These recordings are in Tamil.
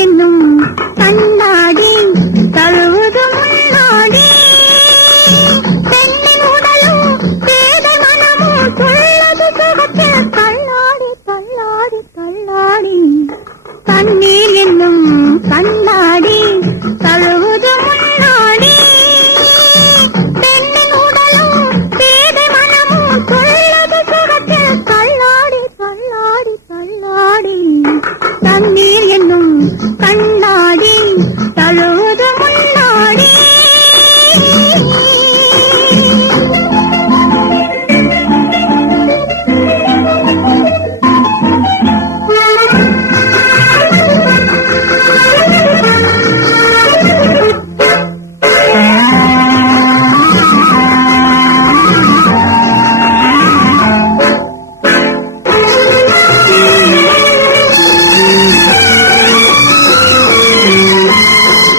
என்னும் கண்ணாடி தழுவுது முன்னாடி பெண்ணின் உடலும் பேதை மனமும் துள்ளது சுகத்தில் தள்ளாடி தள்ளாடி தள்ளாடி கண்ணீர் என்னும் கண்ணாடி தழுவுது முன்னாடி பெண்ணின் உடலும் பேதை மனமும் துள்ளது சுகத்தில் தள்ளாடி தள்ளாடி தள்ளாடி கண்ணீர் என்னும் கண்ணாடி தழுவுது முன்னாடி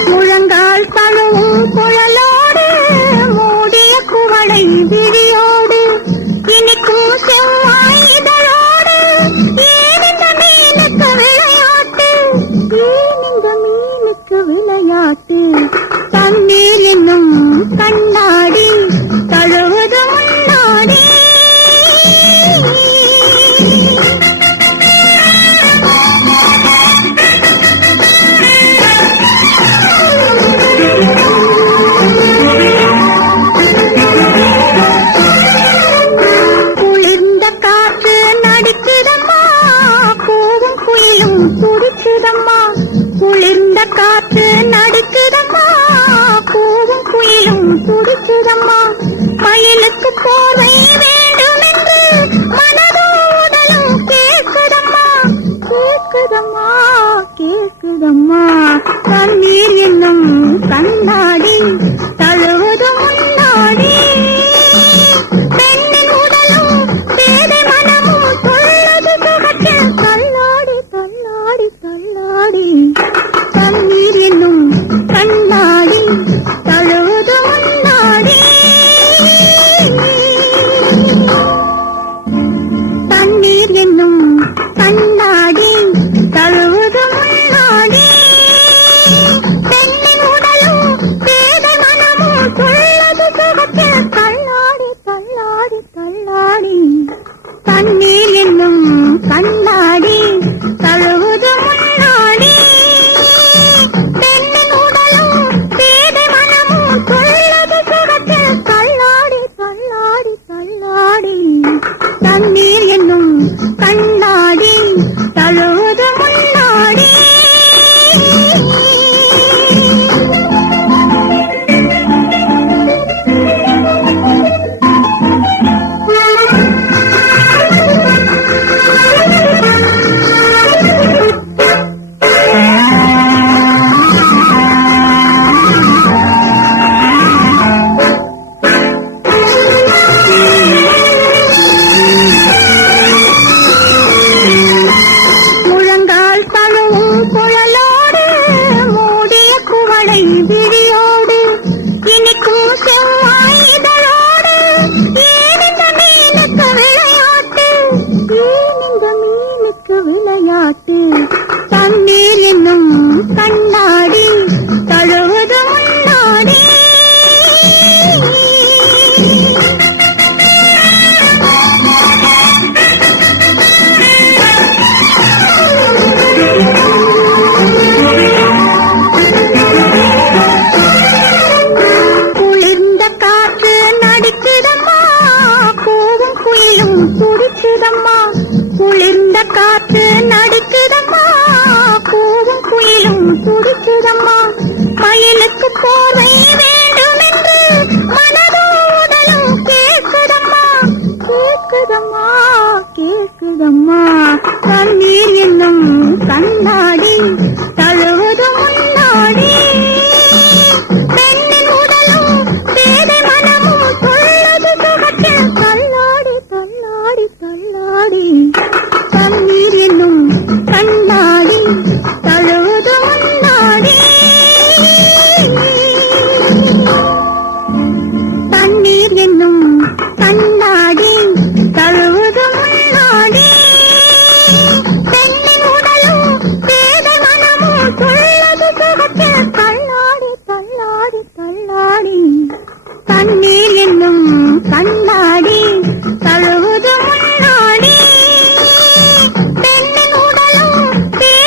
முழங்கால் தழுவும் குழலோடு மூடிய குவளை விழியோடு இனிக்கும் செவ்வாய் இதழோடு ஏன் இந்த மீனுக்கு விளையாட்டு ஏன் இந்த மீனுக்கு விளையாட்டு தண்ணீர் என்னும் கண்ணாடி தழுவது முன்னாடி குளிர்ந்த காற்று நடிக்குதம்மா கூவும் குயிலும் துடிக்குதம்மா குளிர்ந்த காற்று நடிக்குதம்மா கூவும் குயிலும் துடிக்குதம்மா மயிலுக்கு போர்வை வேண்டும் என்று மனதோடலும் கேட்குதம்மா கேட்குதம்மா கேட்குதம்மா கண்ணீர் என்னும் கண்ணாடி தழுவது முன்னாடி பெண்ணின் உடலும் பேதை மனமும் துள்ளது சுகத்தில் தள்ளாடி தள்ளாடி தள்ளாடி கண்ணீர் என்னும் கண்ணாடி தழுவது முன்னாடி தண்ணீர் என்னும் கண்ணாடி தழுவது முன்னாடி பெண்ணின் உடலும் பேதை மனமும் துள்ளது கண்ணிலும் கண்ண